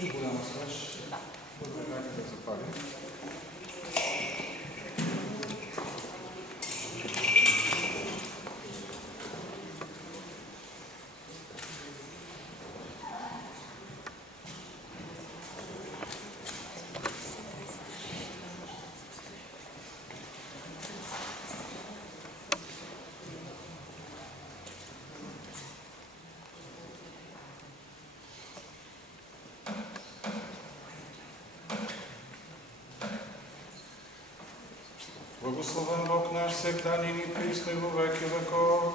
ли голяма свеж? Да. Добре, да запалим. Благословен Бог наш, всегда нині присно и во веки веков.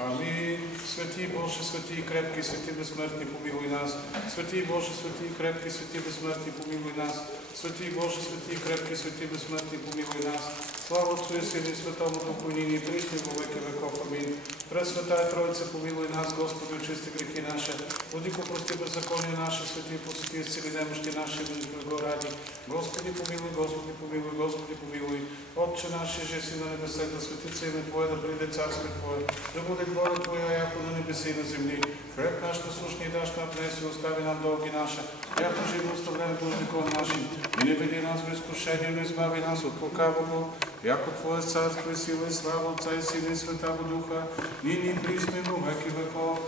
Амин. Свети Боже, свети и крепки, свети безсмъртни, помилуй нас. Свети Боже, свети и крепки, свети безсмъртни, помилуй нас. Свети Боже, свети и крепки, свети безсмъртни, помилуй нас. Слава Отцу и Сину и Святому Духу, нині присно и во веки веков. Амин. Пресвятая Троица, помилуй нас, Господи, очисти грехи наши. Владико, прости беззаконие наше, свети, посети, изцели немощи наши, и Твоего ради. Господи, помилуй, Господи, помилуй, Господи, помилуй. Отче наш, же си на небесе, да светица име Твое, да приде царство Твое, да бъде воля Твоя, яко на небеси и на земли. Хлеб наш насущни даш нам днес и остави нам дълги наша, яко живо оставляем длъжником нашим. И не веди нас в изкушение, но избави нас от лукавого, яко Твое царство и сила и слава Отца и Сина и Святаго Духа, нині и присно и во веки веков.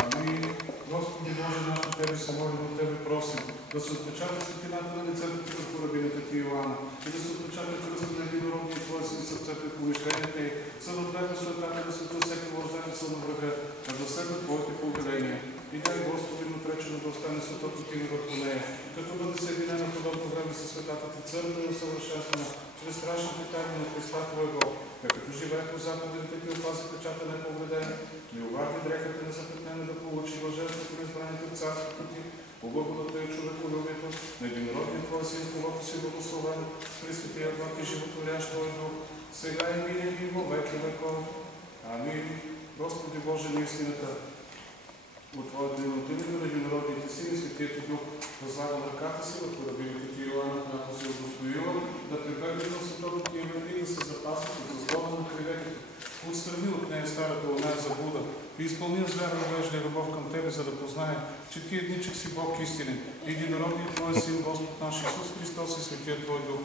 Амин. Господи Боже наш, на Тебе се молим, от Тебе просим, да се отпечата светлината на лицето Ти върху рабината Ти Йоанна и да се отпечата кръстът на единородния Твоя Син сърцето и помещението Ти, за да отгледа светата да светва всеки вложенец на врага, а да следва Твоите повеления. И дай Господи отречено да остане светото Ти върху нея, като бъде съединена подобно време със светата Ти църква и усъвършенствана чрез страшните тайни на Христа Твоего, като живее по заповедите Ти, опази печата неповреден, не обади дрехата незапретнена, да получи блаженството на избраните в царството Ти, по благодата и човеколюбието на единородния Твоя Син, когато си благословен, Пресветия Бог и животворящ Твой Дух, сега и винаги и во веки веков. Амин. Господи Боже на истината, от Твоята единодимие на единородните Син и Светият Дух, възлага ръката си върху рабината Ти Йоанна, която си удостоила, да прибегне на светото Ти име и да се запаси от злоба на криветите. Отстрани от нея старата оная заблуда и изпълни с вяра, надежда и любов към Тебе, за да познае, че Ти едничък си Бог истинен, единородният Твой Син, Господ наш Исус Христос и Светият Твой Дух.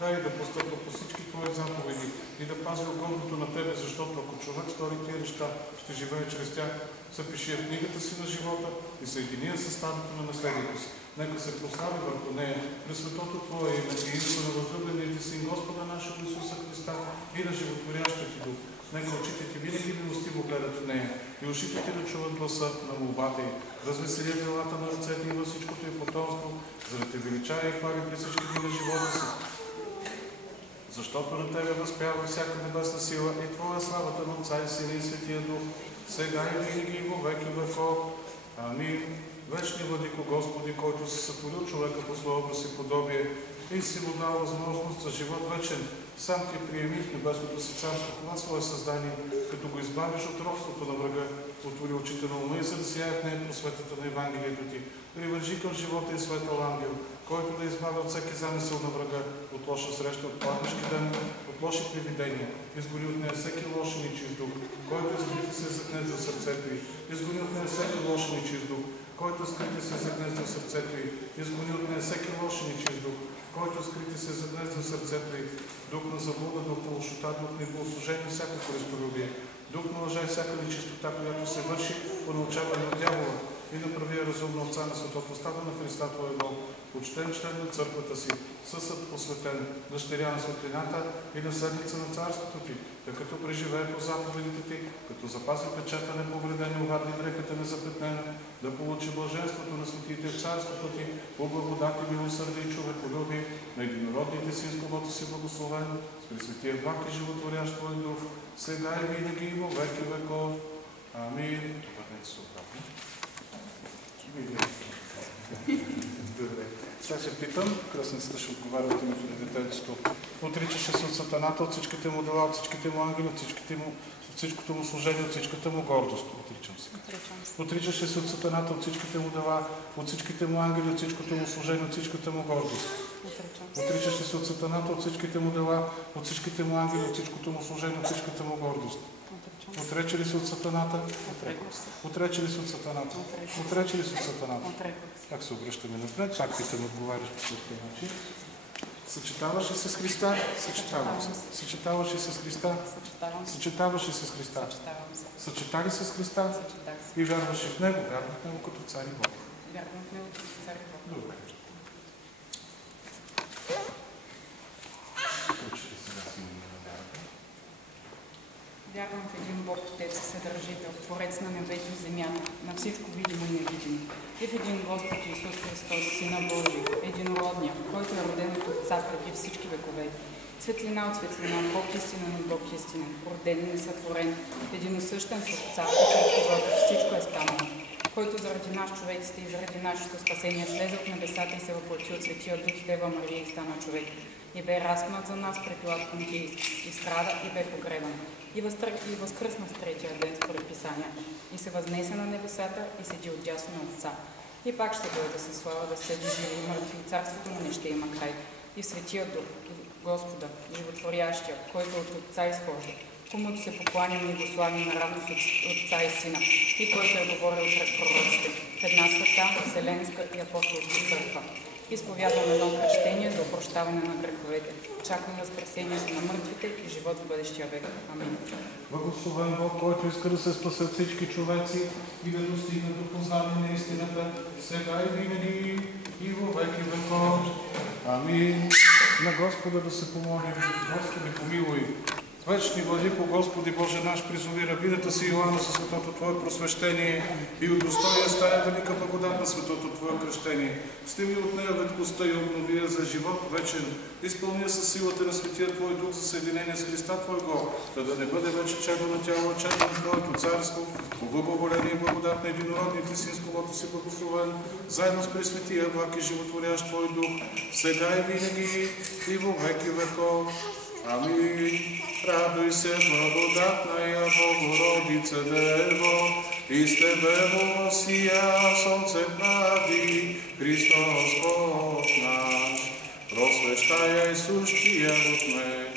Дай да постъпва по всички Твои заповеди и да пази угодното на Тебе, защото ако човек стори тия неща, ще живее чрез тях. Запиши в книгата си на живота и съедини я със стадото на наследието си. Нека се прослави върху нея през светото Твое име и името на възлюбения Ти Син, Господа нашего Исуса Христа и на животворящия Ти Дух. Нека очите Ти винаги милостиво гледат в нея и ушите Ти да чуват гласа на молбата й. Развесели делата на ръцете и във всичкото й потомство, за да Те величае и хвали при всички дни на живота си. Защото на Тебе възпява всяка небесна сила и Твоя славата на Отца и Сина и Светия Дух, сега и винаги и во веки веков. Амин. Вечни Владико Господи, който си сътворил човека по своето си подобие и си му дал възможност за живот вечен, сам Ти приеми в небесното си царство това свое създание, като го избавиш от робството на врага, отвори очите на ума и за да сияе в нея просветата на Евангелието Ти. Привържи към живота и светъл ангел, който да избавя от всеки замисъл на врага, от лоша среща, от пладнешки ден, от лоши привидения. Изгони от нея всеки лош и нечист дух, който скрити се загнезда в сърцето й. Изгони от нея всеки лош и нечист дух, който скрити се загнезда в сърцето й. Изгони от нея всеки лош и нечист дух, който скрити се загнезда в сърцето й. Дух на заблуда, дух на лошота, дух на богослужение, всяко користолюбие. Дух на лъжа и всяка нечистота, която се върши по научаване на дявола, и направи разумно Отца на светото стадо на Христа Твоего, почтен член на църквата си, съсъд посветен, дъщеря на светлината и наследница на царството Ти, тъй като преживее по заповедите Ти, като запази печата неповредена, оварди дрехата незапетнена, да получи блаженството на светите в царството Ти, по благодат и милосърдие и човеколюбие, на единородните Син, с когото си благословен, с Пресветия Бог и животворящ Твой Дух, сега и винаги и во веки веков. Амин. Обърнете се обратно. Добре. Сега се питам, кръстницата ще отговаря от името на детето. Отричаше се от сатаната, от всичките му дела, от всичките му ангели, от всичкото му служение, от всичката му гордост. Отричам се. Отричаше се от сатаната, от всичките му дела, от всичките му ангели, от всичкото му служение, от всичката му гордост. Отричаше се от сатаната, от всичките му дела, от всичките му ангели, от всичкото му служение, от всичката му гордост. Отрече ли се от сатаната? Отрекох се. Отрече ли се от сатаната? Отрече ли се от сатаната? Как се обръщаме напред? Пак питам, отговаряш по същия начин. Съчетаваш ли се с Христа? Съчетавам се. Съчетаваш ли се с Христа? Съчетавам се. Съчетаваш ли се с Христа? Съчетавам се. Съчетали се с Христа? Съчетах се. И вярваш в Него? Вярвам в Него като цар и Бог. Вярвам в Него като цар и Бог. Добре. Вярвам в един Бог, Отец и Съдържител, Творец на небето и земята, на всичко видимо и невидимо. И в един Господ Исус Христос, Сина Божий, единородния, който е роден от Отца преди всички векове. Светлина от светлина, Бог истинен от Бог истинен, роден и несътворен, единосъщен с Отца, и чрез когото всичко е станало, който заради нас човеците и заради нашето спасение слезе от небесата и се въплати от Светия Дух и Дева Мария и стана човек. И бе разпнат за нас пред Пилат Понтийски, и страда, и бе погребан. И възкръсна в третия ден според Писанията. И се възнесе на небесата и седи отдясно на Отца. И пак ще дойде със слава да съди живи и мъртви, и царството му не ще има край. И в Светия Дух, Господа, животворящия, който от Отца изхожда, комуто се покланяме и го славим наравно с Отца и Сина, и който е говорил пред пророците, в една света, вселенска и апостолска църква. Изповядвам едно кръщение за опрощаване на греховете. Чакам възкресението на мъртвите и живот в бъдещия век. Амин. Благословен Бог, който иска да се спасят всички човеци и да достигнат до познание на истината, сега и винаги и во веки веков. Амин. На Господа да се помолим. Господи, помилуй. Вечни владико, Господи Боже наш, призови рабинята си Йоанна със светото Твое просвещение и удостоя с тая велика благодат на светото Твое кръщение. Сними от нея веткостта и обнови я за живот вечен. Изпълни със силата на Светия Твой Дух за съединение с Христа Твоего, да не бъде вече чадо на тяло, чадо на Твоето царство, по благоволение и благодат на единородните синсковото си благословен, заедно с Пресветия благ и животворящ Твой Дух, сега и винаги и во веки веков. Амин. Радуй се, благодатна я Богородице Дево, и с Тебе восия Сонце правди, Христос Бог наш. Просвещая Исущия от ме,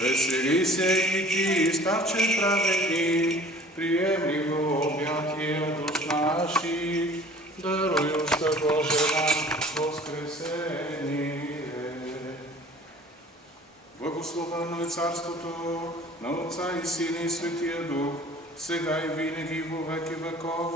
весели се и Ти, старче праведни, приемли го обятия душ наши, даруй уста Божия воскресение. Благословено е Царството на Отца и Сина и Светия Дух, сега и винаги во веки веков.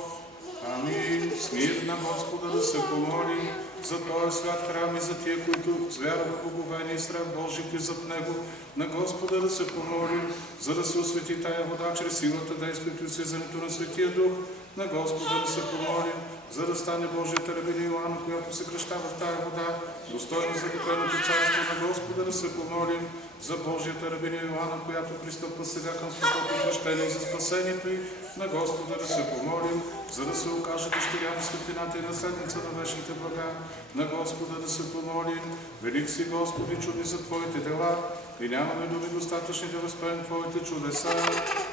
Амин. С мир на Господа да се помоли за този свят храм и за тия, които с вяра в боговение и страх Божик и зад него. На Господа да се помоли, за да се освети тая вода чрез силата, действието и слизането на Светия Дух. На Господа да се помоли, за да стане Божията рабиня Йоанна, която се кръщава в тая вода, достойно за Духовното царство. На Господа да се помолим за Божията рабиня Йоанна, която пристъпва сега към светото кръщение и за спасението й. На Господа да се помолим, за да се окаже дъщеря светлината и наследница на вечните блага. На Господа да се помолим, велик си Господи, чуди за Твоите дела, и нямаме думи достатъчни да възпеем Твоите чудеса.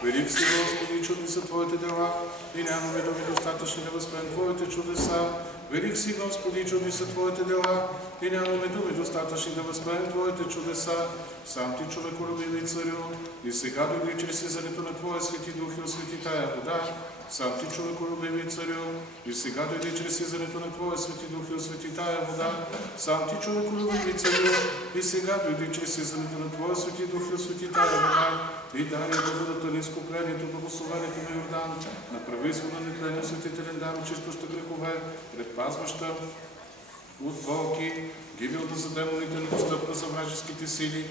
Велик си Господи, чуди за Твоите дела, и нямаме думи достатъчни да възпеем Твоите чудеса. Велик си Господи, чуди за Твоите дела, и нямаме думи достатъчни да възпеем Твоите чудеса. Сам Ти, човеколюбиви Царю, и сега дойди чрез излизането на Твоя Свети Дух и освети тая вода. Сам Ти, човеколюбиви Царю, и сега дойди чрез излизането на Твоя Свети Дух и освети тая вода. Сам Ти, човеколюбиви Царю, и сега дойди чрез излизането на Твоя Свети Дух и освети тая вода. И дай да бъдат на изкуплението, благословението на Йордан, направи свободен нетлен осветителен дар, очистваща грехове, предпазваща от болки, гибел да за демоните, недостъпна за вражеските сили,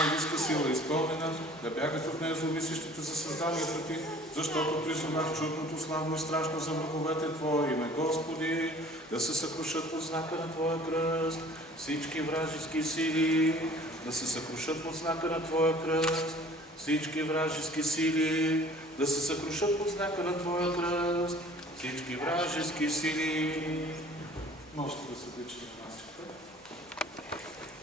ангелска сила изпълнена, да бягат от нея зловисещите за създанието Ти, защото призовах чудното, славно и страшно за враговете Твое име, Господи, да се съкрушат под знака на Твоя кръст всички вражески сили, да се съкрушат под знака на Твоя кръст всички вражески сили, да се съкрушат под знака на Твоя кръст всички вражески сили. Можете да се дичате на масичката.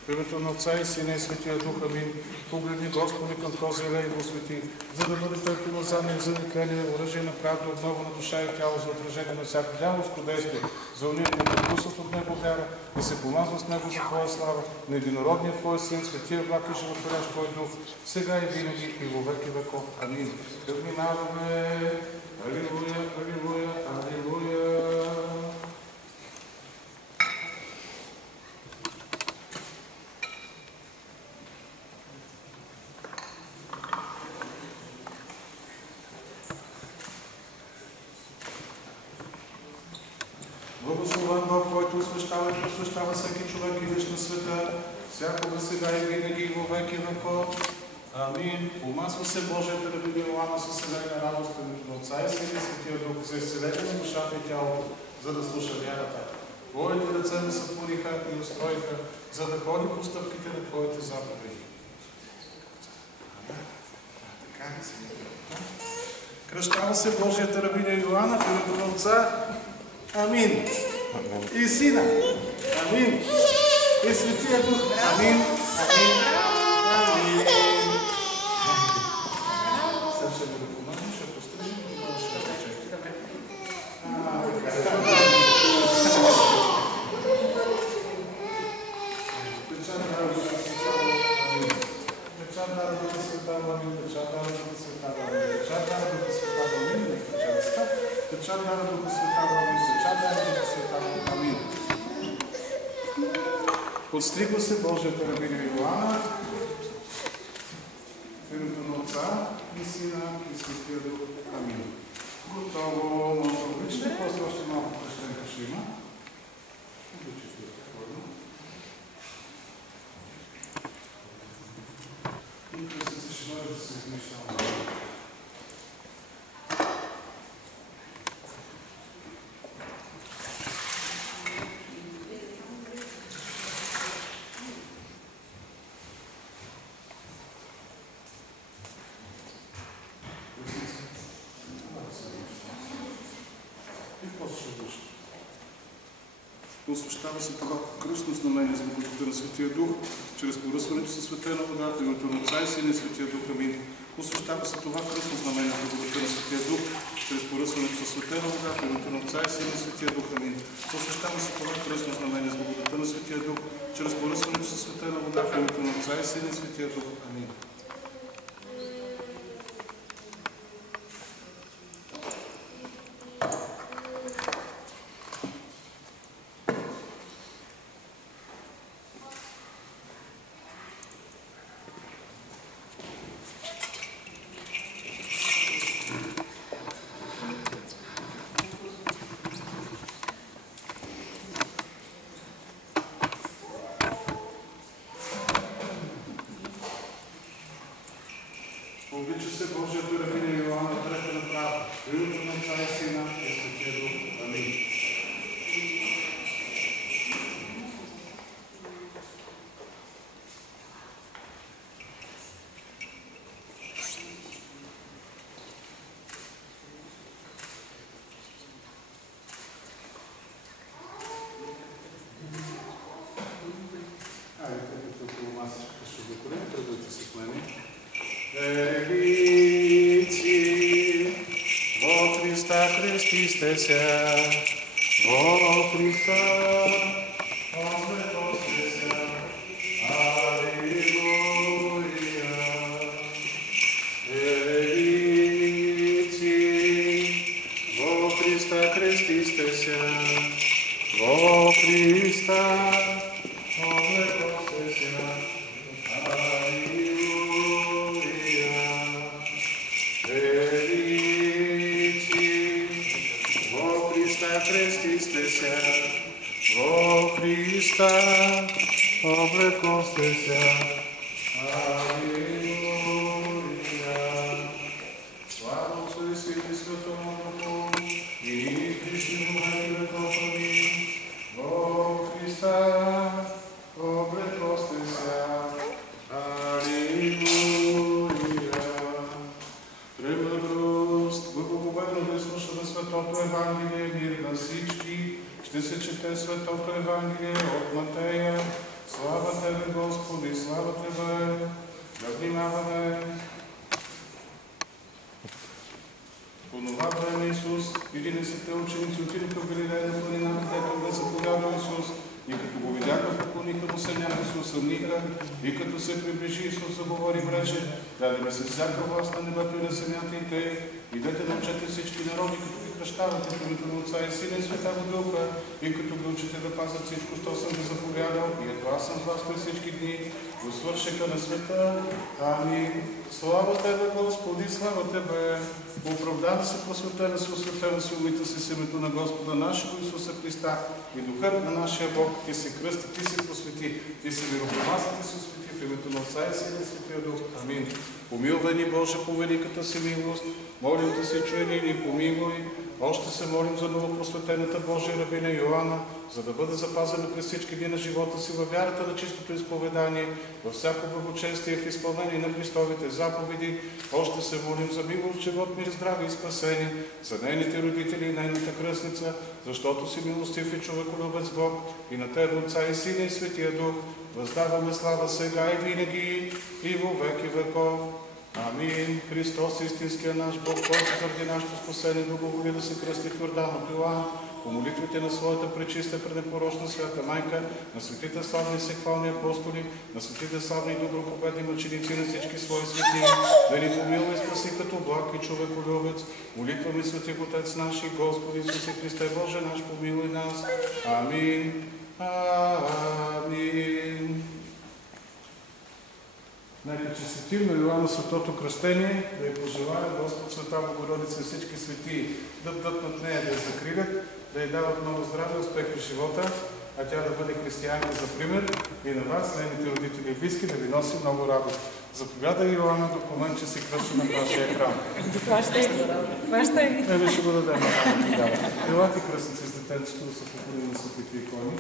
В името на Отца и Сина и Светия Дух, амин. Погледни, Господи, към този елей и го освети, за да бъде той помазание за никание, оръжие на правда, отново на душа и тяло, за отражение на всяко дяволско действие, за уния, които отпуснат от него вяра и се помазва с него за Твоя слава, на единородния Твой Син, Светия Благ и животворящ Твой Дух, сега и винаги и во веки веков. Амин. Минаваме. Алилуя, алилуя, алилуя. Благословен Бог, който освещава и просвещава всеки човек и виж на света, всякога сега и винаги и во веки веков. Амин. Помазва се Божията рабиня Йоанна със селена радост на Отца и Сина и Светия Дух за изцеление на душата и тялото, за да слуша вярата. Твоите ръце ме сътвориха и устроиха, за да ходи по стъпките на Твоите заповеди. Кръщава се Божията рабиня Йоанна в името на Отца. Амин. И Сина. Амин. И Светия Дух. Амин. Амин. Амин. Сега ще ви помогнем, ще пострижим и може да речете. Печат народа святава. Печат народа святава. Печат народа святава. Печат народа святава. Печат народа святава. Амин. Подстригва се Божията рабиня Йоанна в името на Отца и Сина и Светия Дух. Амин. Готово, може да обичате, после още малко кръщенка ще има. Обичате спокойно. И кръстите ще може да се измишлява. Освещава се това кръстно знамение с благодата на Светия Дух, чрез поръсването със светена вода в името на Отца и Сина и Светия Дух. Амин. Освещава се това кръстно знамение с благодата на Светия Дух, чрез поръсването със светена вода в името на Отца и Сина и Светия Дух. Амин. Освещава се това кръстно знамение с благодата на Светия Дух, чрез поръсването със светена вода в името на Отца и Сина и Светия Дух. Амин. Обича се Божията рабиня Йоанна, трета направо. В името на Отца и Сина и Светия Дух. Амин. Айде, като около масичка ще го корем, тръгвайте се с мене. Елици, во Христа хрестисте се, во Христа облекохте се. Алилуя. Елици, во Христа хрестисте се, во Христа облекохте се. Христисте се, во Христа облекохте се. Алилуя. Слава Отцу и Сину и Святому Духу, и Христи веки веков. Амин. Во Христа облекохте се. Алилуя. Премъдрост, благоговейно да изслушаме Светото Евангелие, мир на всички. Ще се чете Светото Евангелие от Матея. Слава Тебе, Господи, слава Тебе. Да внимаваме. По това време Исус, единайсетте ученици отидоха в Галилея на планината, където бе заповядал Исус. И като го видяха, поклониха му се, някои се усъмниха, и като се приближи Исус заговори в рече: дадена се всяка власт на небето и на земята, и те, идете научете всички народи, като ги кръщавате в името на Отца и Сина и Святаго Духа, и като ги учите да пазят всичко, що съм ви заповядал, и ето аз съм с вас през всички дни, до свършека на света. Амин. Слава Тебе, Господи, слава Тебе. Оправдана се, просветена се, осветена се, умита се с името на Господа нашего Исуса Христа и Духът на нашия Бог. Ти се кръсти, Ти се просвети, Ти се миропомаза, Ти се освети в името на Отца и Сина и Святия Дух. Амин. Помилвай ни, Боже, по великата си милост. Молим да се чуе ни и помилуй. Още се молим за новопросветената Божия рабиня Йоанна, за да бъде запазена през всички дни на живота си във вярата на чистото изповедание, във всяко благочестие в изпълнение на Христовите заповеди. Още се молим за милост, живот, мир, здраве и спасение, за нейните родители и нейната кръстница, защото си милостив и човеколюбец Бог, и на Тебе, Отца и Сина и Светия Дух, въздаваме слава сега и винаги, и во веки веков. Амин. Христос, истинския наш Бог, който заради нашето спасение благоволи да се кръсти в Йордан от Йоан, по молитвите на своята пречиста, пренепорочна свята майка, на светите славни и секвални апостоли, на светите славни и добропобедни мъченици, на всички свои свети, да ни помилва и спаси като благ и човеколюбец. Молитваме свети Отец наш и Господи Исусе Христе, Боже наш, помилуй нас. Амин. Амин. Нека честитим на Йоанна Светото кръстение, да я пожелая Господ, Света Богородица и всички светии да бдат над нея, да я закрилят, да й дават много здраве и успех в живота, а тя да бъде християнка за пример и на вас, нейните родители и близки, да ви носи много радост. Заповядай, Йоанна, до момент, че си кръщена на вашия екран. Хващай. Не, ще го дадем. Елате кръстници с детенцето да са покорени на светите икони.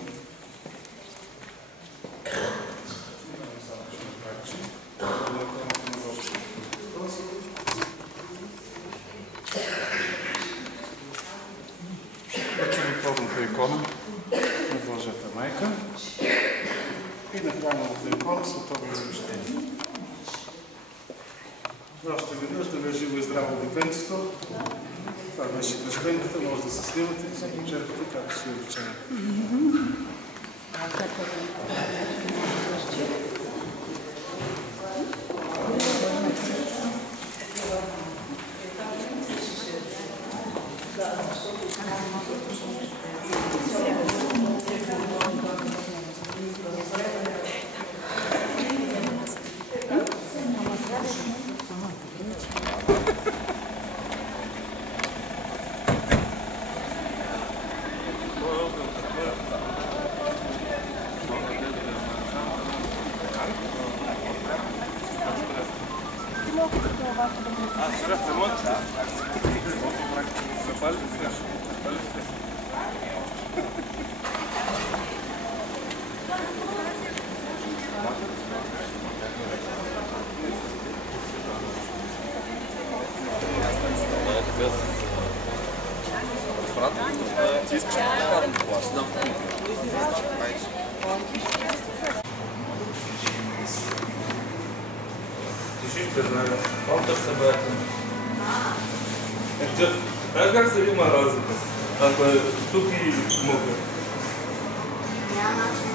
Чудотворната икона на Божията майка и на храмовата икона Светото Изречение. Още веднъж да бе живо и здраво детенцето. Това беше кръщенката, може да се снимате и се почерпите, както си обичаме. Знаеш как се има разлика? Ако е сух и мокър. Няма начин.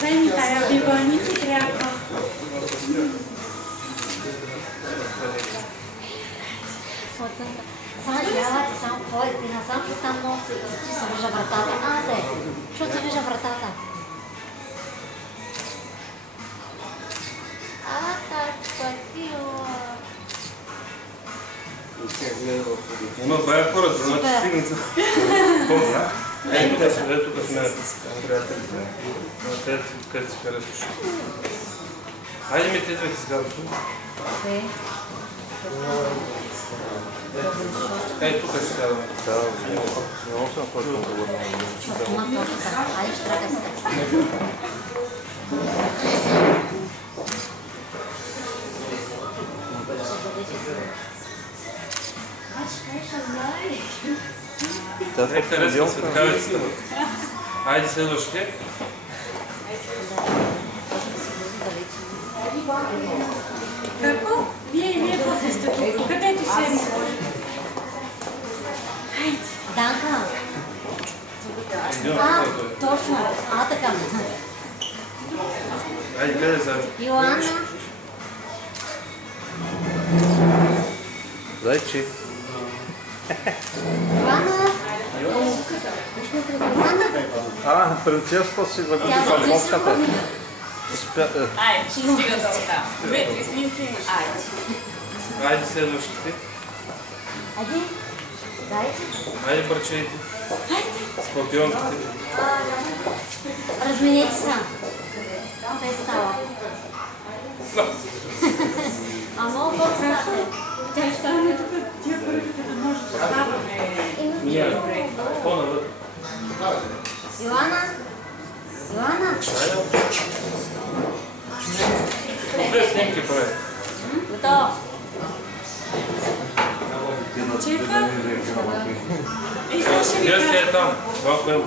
Дай ми тая бибълници трябва. Само гледате, само ходите насам и там носи, че се вижда вратата. Ате, защото се вижда вратата. Има бая хората, значи стигнаца. Ето тук сме приятелите. Те къде си харесваш. Хайде ми те двете сега тук. Ей, тук ще сядаме. Да, много съм хората да го върна. Хайде, ще трябва да се. Харесва светкавицата. Айде следващите. Какво? Вие после сте тук. Където се Данка. Точно. Така. Айде, гледай заедно. Йоанна. Зайчи. Йоанна. Причесто си загуби фарбовката. Айде, стига до там. Две-три снимки. Айде. Айде следващите. Айде. Дайте. Айде бърчайте. Скорпионките. Разменете се. Те става. А много по-става. Тя ще стане тук. Тия първите да може да ставаме. Ние. По-навътре. Йоанна. Йоанна. Две снимки прави. Готово. Чека. Сега ще ви Вие си е там. Това първо.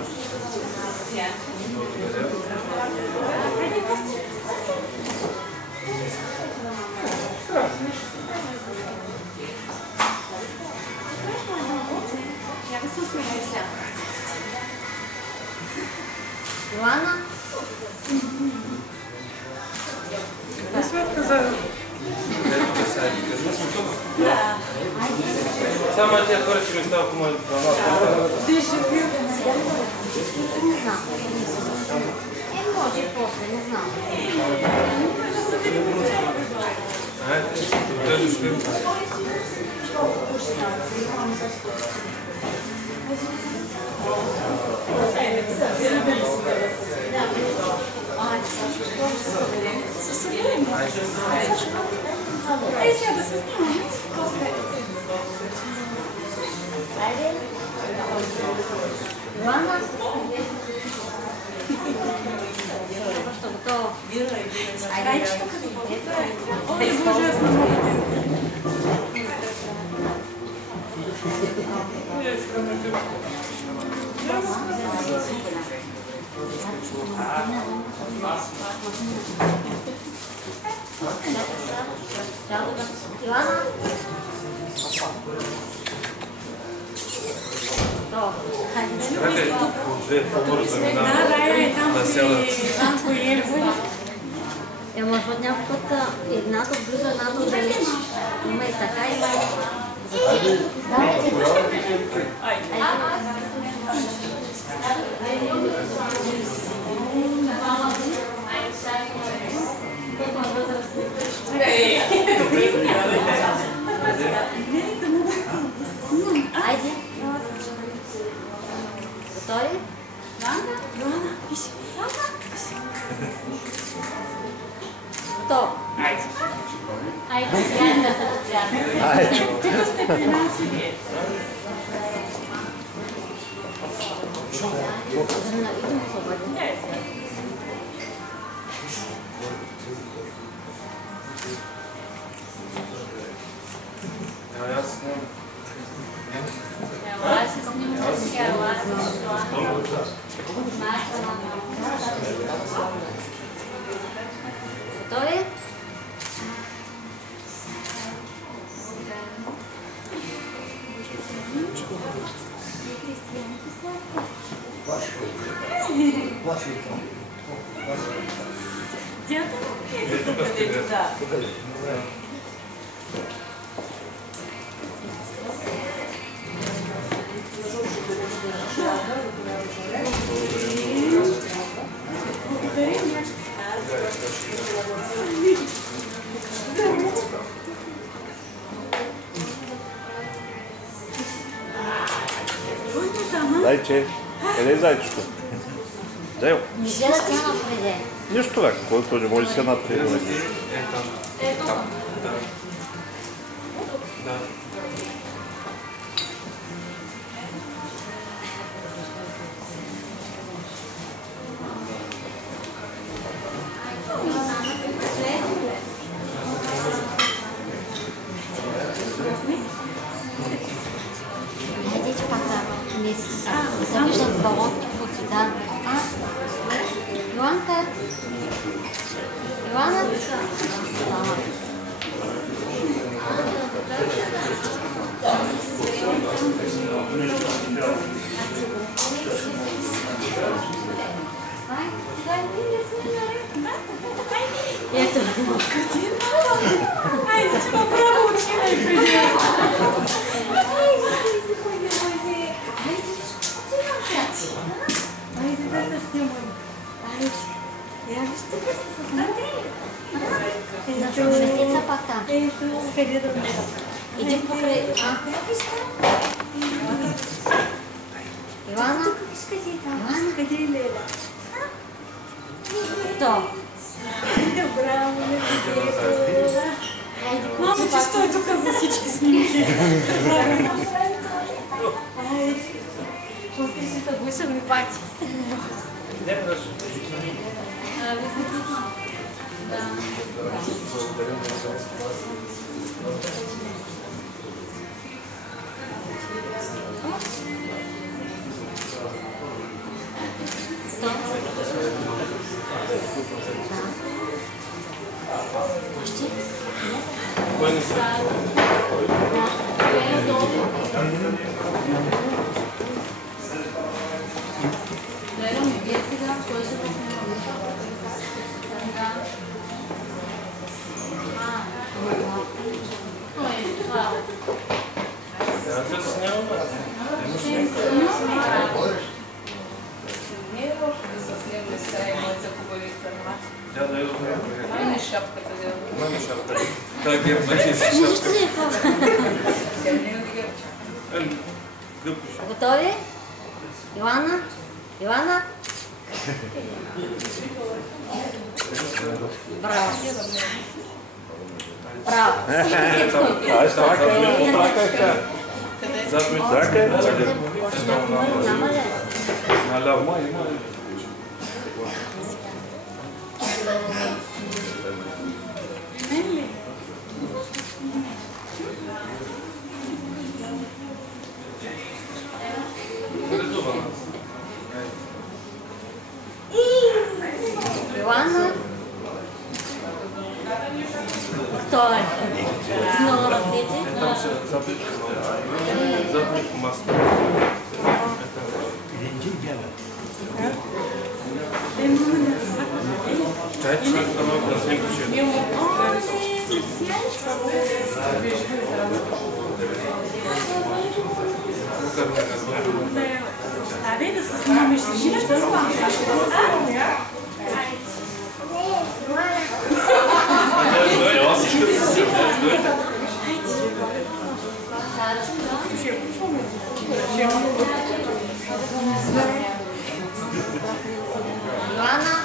Йоанна. Светка за... Само тия хора, че ми става по моите права. Не знам. Може после, не знам. Айде, добре дошли. Ей, сега да се снимаме. Айде. Йоанна. Що готово? Айде, тук къде? Ой, Боже, аз не мога Йоанна. Чакай, две по-бързо минава. Да сядат. Може от някой път едната близо, едната далеч. Има и така, има и... Айде. Готови? Готово. Айде. Тук сте при нас и вие. Идем свободно. Готови? Дядо, ето където, да. Зайче. Къде е зайчето? Зайо. Не гледа тя напреде. Нищо так, който не може да се надпие. Ето. Там. Да. Барон Почита. Йоанка. Йоанна. Ето. Айде, че направо учила и преди. Айде да се снимам. Айде. Я вижте как се снимам. Месеца пак там. Ето, къде да не. Иди покрай. Ивана. Тук виж къде е там. Къде е Леля? То. Браво, Леля. Мамо, че стой тук за всички снимки. Ай, после ще се гуша ми пати. Готови? Йоанна? Йоанна? Браво. Браво. Ай, страка. Няма ли? Наляво. Йоанна? Кто е? Много ръцете? Задник маска. Чай, че на снимку ще е. Абе, да се снимеш, живеш да сламаш. Йоанна?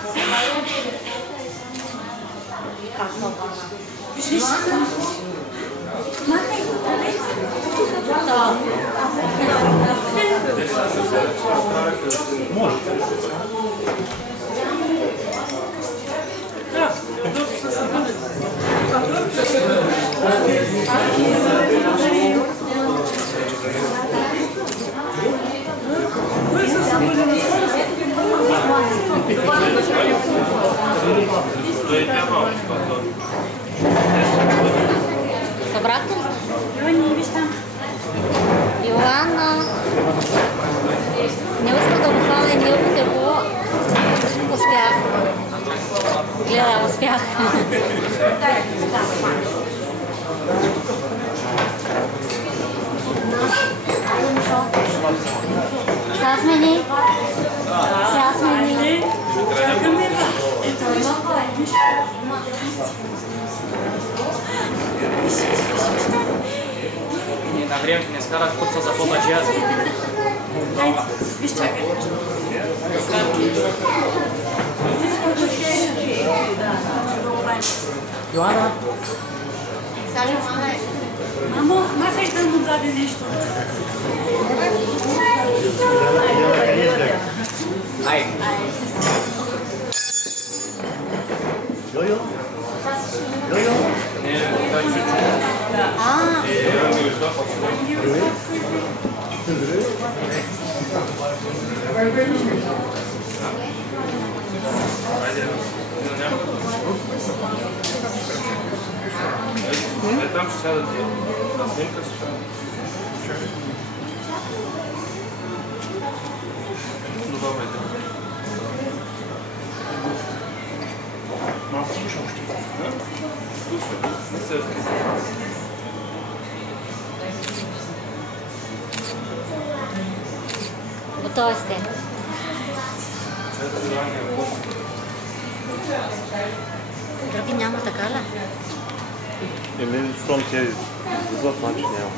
Събрахте ли? Йоанни, виж там. Йоанна. Не успя да го хваля, не успя го. Успях. Гледа, успях. Сега смени. Сега смени. Чакаме, ба. Ето, виж. Виж. Ние на време не скарах курса за по-маджиаз. Хайде, виж, чакай. Йоанна, Мамо, махаш да му даде нещо. ай. Не, това е чуть-чуть. Там ще сядат на снимка си. Добре, бе. Малко слушам още. Слушай, не се разкиса. Готови сте. Други няма, така ли? Или щом ти зад, значи няма.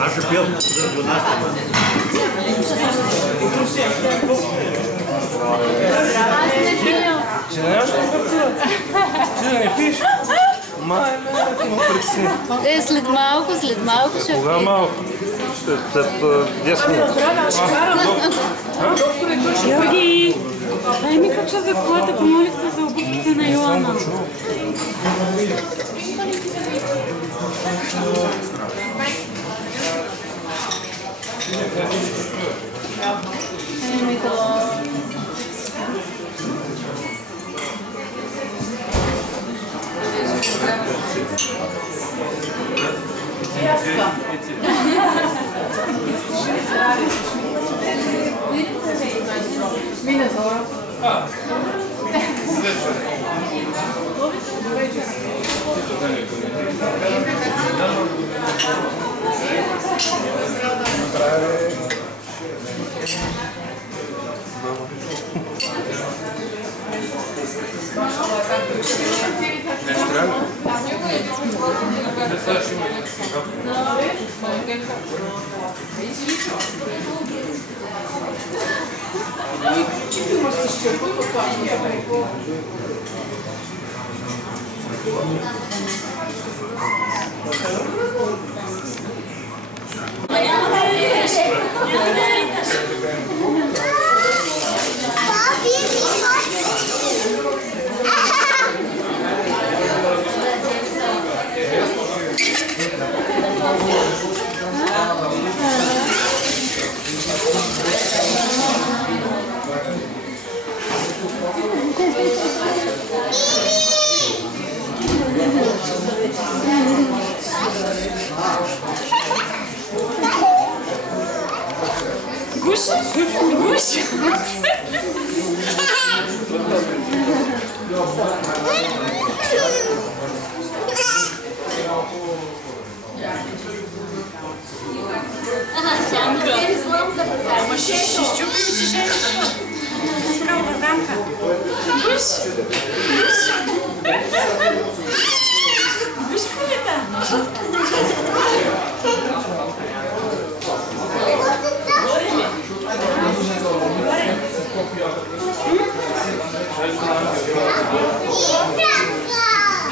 Аз ще пил за нас. Ще не нямаш ли да пия? Ти да не пиеш? Май, ти му притесни. След малко ще... Кога малко? След 10 минути. Георги, дай ми ключа за колата, помолихте за обувките на Йоана.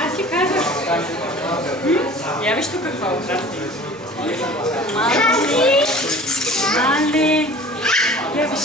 Аз си казах. Я виж тук какво ужасно. Мале. Я виж.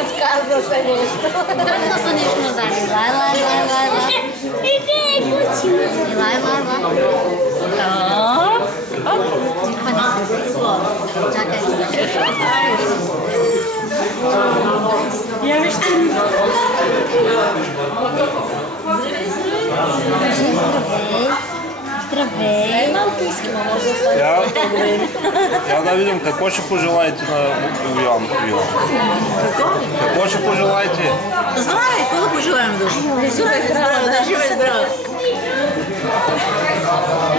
Отказва се нещо. Тръгна се нещо назад. Лай. Иди, кучи. Лай. Чакай. Я вижте. Здравей. Малко искам, може да оставим. Я да видим какво ще пожелаете на Йоан. Какво ще пожелаете? Здравей, какво да пожелаем да? Жива и здрава.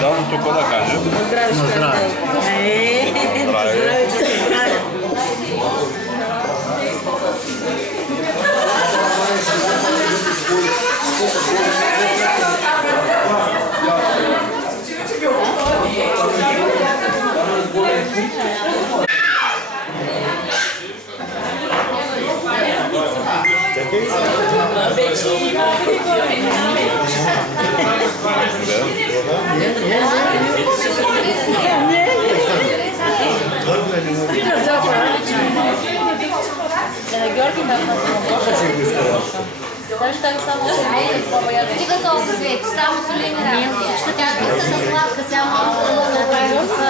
Да, но тук да кажем. Здравей, здравей. Стига толкова свет, само солени работи. Тя писа на сладка, само на правилца.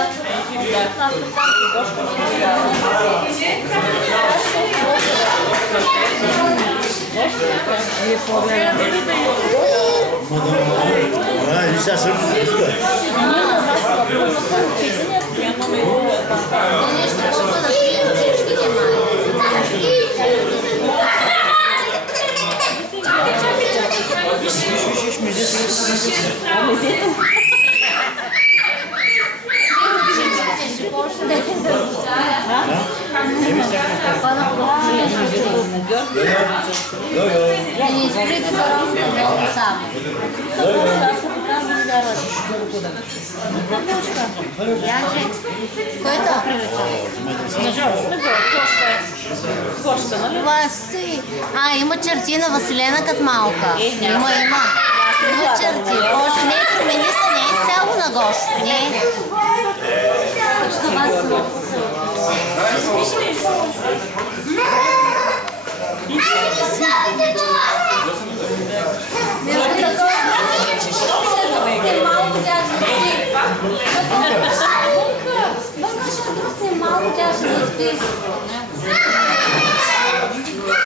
Лиса също се иска. Нещо ще бъдат и всички не изприте много само. Кой е това привеча? Има черти на Василена като малка. Има. Има черти. Боже, не промени се, не е цяло на Гошо. Не. Малко тя ще да спи.